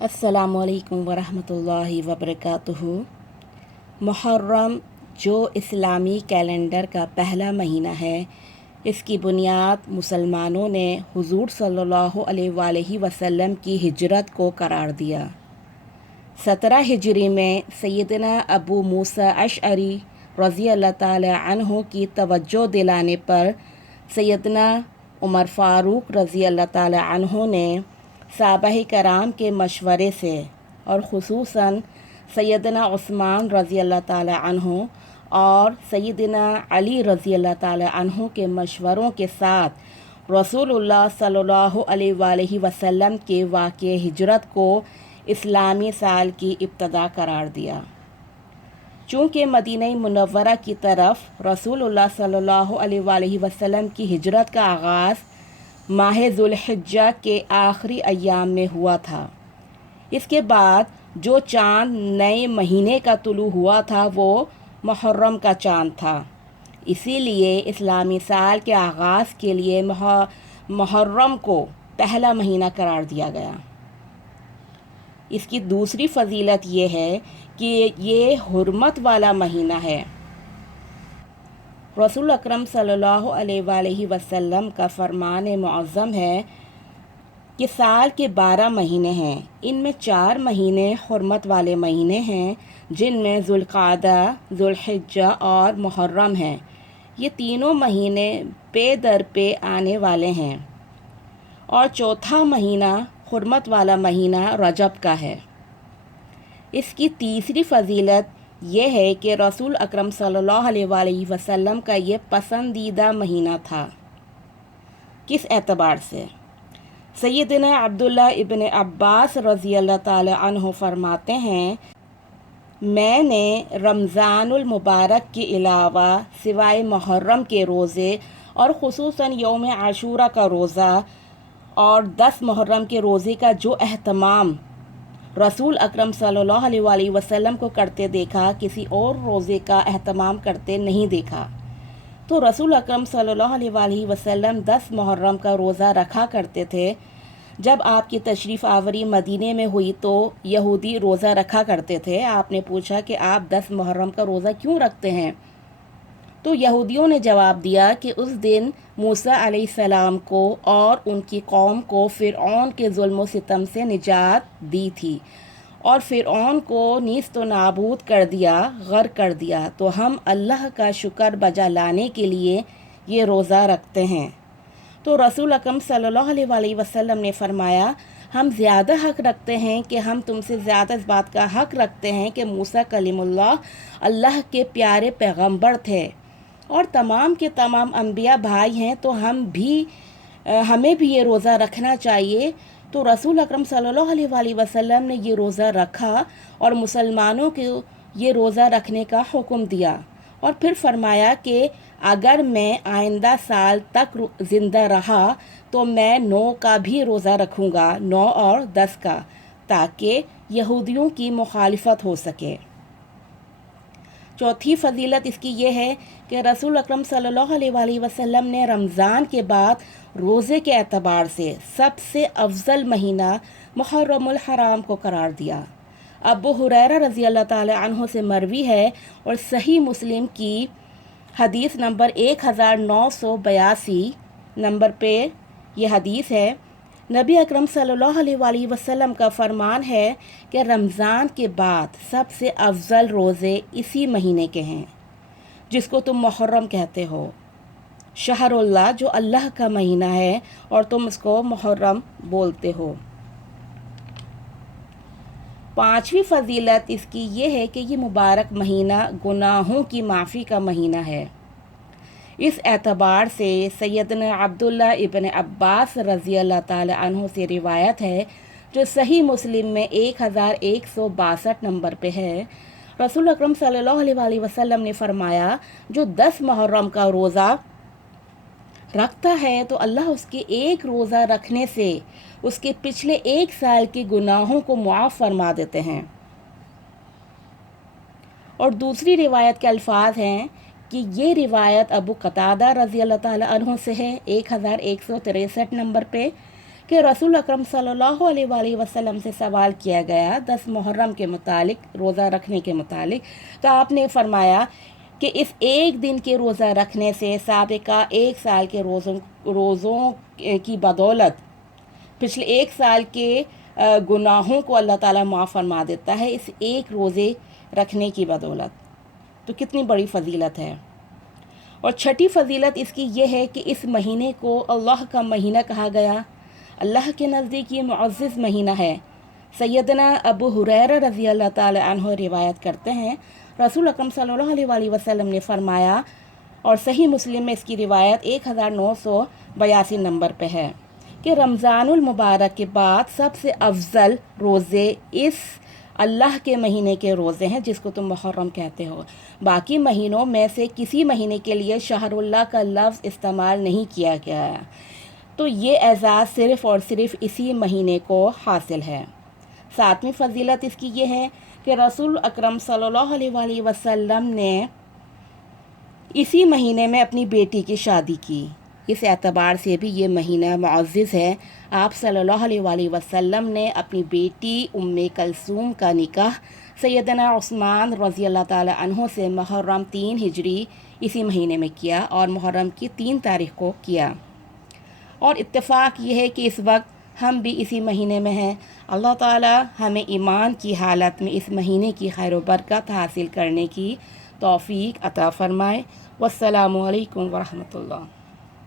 السلام علیکم ورحمۃ اللہ وبرکاتہ۔ محرم جو اسلامی کیلنڈر کا پہلا مہینہ ہے، اس کی بنیاد مسلمانوں نے حضور صلی اللہ علیہ وآلہ وسلم کی ہجرت کو قرار دیا۔ 17 ہجری میں سیدنا ابو موسیٰ اشعری رضی اللہ تعالی عنہ کی توجہ دلانے پر سیدنا عمر فاروق رضی اللہ تعالی عنہ نے صحابہ کرام کے مشورے سے اور خصوصاً سیدنا عثمان رضی اللہ تعالی عنہ اور سیدنا علی رضی اللہ تعالی عنہ کے مشوروں کے ساتھ رسول اللہ صلی اللہ علیہ وآلہ وسلم کے واقع ہجرت کو اسلامی سال کی ابتدا قرار دیا۔ چونکہ مدینہ منورہ کی طرف رسول اللہ صلی اللہ علیہ وآلہ وسلم کی ہجرت کا آغاز ماہ ذوالحجہ کے آخری ایام میں ہوا تھا، اس کے بعد جو چاند نئے مہینے کا طلوع ہوا تھا وہ محرم کا چاند تھا، اسی لیے اسلامی سال کے آغاز کے لیے محرم کو پہلا مہینہ قرار دیا گیا۔ اس کی دوسری فضیلت یہ ہے کہ یہ حرمت والا مہینہ ہے۔ رسول اکرم صلی اللہ علیہ وآلہ وسلم کا فرمان معظم ہے کہ سال کے 12 مہینے ہیں، ان میں 4 مہینے حرمت والے مہینے ہیں جن میں ذوالقعدہ، ذوالحجہ اور محرم ہیں۔ یہ تینوں مہینے پے در پے آنے والے ہیں، اور چوتھا مہینہ حرمت والا مہینہ رجب کا ہے۔ اس کی تیسری فضیلت یہ ہے کہ رسول اکرم صلی اللہ علیہ وآلہ وسلم کا یہ پسندیدہ مہینہ تھا۔ کس اعتبار سے؟ سیدنا عبداللہ ابن عباس رضی اللہ تعالی عنہ فرماتے ہیں، میں نے رمضان المبارک کے علاوہ سوائے محرم کے روزے اور خصوصاً یوم عاشوراء کا روزہ اور 10 محرم کے روزے کا جو اہتمام رسول اکرم صلی اللہ علیہ وآلہ وسلم کو کرتے دیکھا، کسی اور روزے کا اہتمام کرتے نہیں دیکھا۔ تو رسول اکرم صلی اللہ علیہ وآلہ وسلم 10 محرم کا روزہ رکھا کرتے تھے۔ جب آپ کی تشریف آوری مدینے میں ہوئی تو یہودی روزہ رکھا کرتے تھے۔ آپ نے پوچھا کہ آپ 10 محرم کا روزہ کیوں رکھتے ہیں؟ تو یہودیوں نے جواب دیا کہ اس دن موسیٰ علیہ السلام کو اور ان کی قوم کو فرعون کے ظلم و ستم سے نجات دی تھی، اور فرعون کو نیست و نابود کر دیا، غرق کر دیا، تو ہم اللہ کا شکر بجا لانے کے لیے یہ روزہ رکھتے ہیں۔ تو رسول اکرم صلی اللہ علیہ وآلہ وسلم نے فرمایا، ہم زیادہ حق رکھتے ہیں کہ ہم تم سے زیادہ اس بات کا حق رکھتے ہیں کہ موسیٰ کلیم اللہ کے پیارے پیغمبر تھے، اور تمام کے تمام انبیاء بھائی ہیں، تو ہمیں بھی یہ روزہ رکھنا چاہیے۔ تو رسول اکرم صلی اللہ علیہ وآلہ وسلم نے یہ روزہ رکھا اور مسلمانوں کو یہ روزہ رکھنے کا حکم دیا، اور پھر فرمایا کہ اگر میں آئندہ سال تک زندہ رہا تو میں 9 کا بھی روزہ رکھوں گا، 9 اور 10 کا، تاکہ یہودیوں کی مخالفت ہو سکے۔ چوتھی فضیلت اس کی یہ ہے کہ رسول اکرم صلی اللہ علیہ وآلہ وسلم نے رمضان کے بعد روزے کے اعتبار سے سب سے افضل مہینہ محرم الحرام کو قرار دیا۔ ابو ہریرہ رضی اللہ تعالی عنہ سے مروی ہے، اور صحیح مسلم کی حدیث نمبر 1982 نمبر پہ یہ حدیث ہے، نبی اکرم صلی اللہ علیہ وآلہ وسلم کا فرمان ہے کہ رمضان کے بعد سب سے افضل روزے اسی مہینے کے ہیں جس کو تم محرم کہتے ہو، شہر اللہ جو اللہ کا مہینہ ہے، اور تم اس کو محرم بولتے ہو۔ 5ویں فضیلت اس کی یہ ہے کہ یہ مبارک مہینہ گناہوں کی معافی کا مہینہ ہے۔ اس اعتبار سے سیدنا عبداللہ ابن عباس رضی اللہ تعالی عنہ سے روایت ہے، جو صحیح مسلم میں 1162 نمبر پہ ہے، رسول اکرم صلی اللہ علیہ وآلہ وسلم نے فرمایا، جو 10 محرم کا روزہ رکھتا ہے تو اللہ اس کے ایک روزہ رکھنے سے اس کے پچھلے 1 سال کے گناہوں کو معاف فرما دیتے ہیں۔ اور دوسری روایت کے الفاظ ہیں کہ یہ روایت ابو قتادہ رضی اللہ تعالی عنہ سے ہے 1163 نمبر پہ، کہ رسول اکرم صلی اللہ علیہ وآلہ وسلم سے سوال کیا گیا 10 محرم کے متعلق، روزہ رکھنے کے متعلق، تو آپ نے فرمایا کہ اس ایک دن کے روزہ رکھنے سے سابقہ 1 سال کے روزوں کی بدولت پچھلے 1 سال کے گناہوں کو اللہ تعالیٰ معاف فرما دیتا ہے اس ایک روزے رکھنے کی بدولت۔ تو کتنی بڑی فضیلت ہے۔ اور چھٹی فضیلت اس کی یہ ہے کہ اس مہینے کو اللہ کا مہینہ کہا گیا۔ اللہ کے نزدیک یہ معزز مہینہ ہے۔ سیدنا ابو ہریرہ رضی اللہ تعالی عنہ روایت کرتے ہیں، رسول اکرم صلی اللہ علیہ وآلہ وسلم نے فرمایا، اور صحیح مسلم میں اس کی روایت 1982 نمبر پہ ہے، کہ رمضان المبارک کے بعد سب سے افضل روزے اس اللہ کے مہینے کے روزے ہیں جس کو تم محرم کہتے ہو۔ باقی مہینوں میں سے کسی مہینے کے لیے شہر اللہ کا لفظ استعمال نہیں کیا گیا ہے، تو یہ اعزاز صرف اور صرف اسی مہینے کو حاصل ہے۔ 7ویں فضیلت اس کی یہ ہے کہ رسول اکرم صلی اللہ علیہ وآلہ وسلم نے اسی مہینے میں اپنی بیٹی کی شادی کی۔ اس اعتبار سے بھی یہ مہینہ معزز ہے۔ آپ صلی اللہ علیہ وآلہ وسلم نے اپنی بیٹی ام کلثوم کا نکاح سیدنا عثمان رضی اللہ تعالی عنہ سے محرم 3 ہجری اسی مہینے میں کیا، اور محرم کی 3 تاریخ کو کیا۔ اور اتفاق یہ ہے کہ اس وقت ہم بھی اسی مہینے میں ہیں۔ اللہ تعالی ہمیں ایمان کی حالت میں اس مہینے کی خیر و برکت حاصل کرنے کی توفیق عطا فرمائے۔ والسلام علیکم ورحمۃ اللہ۔